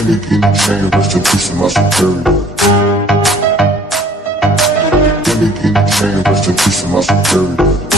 in the chain, rest in peace to my superior. In the chain, rest in peace to my superior.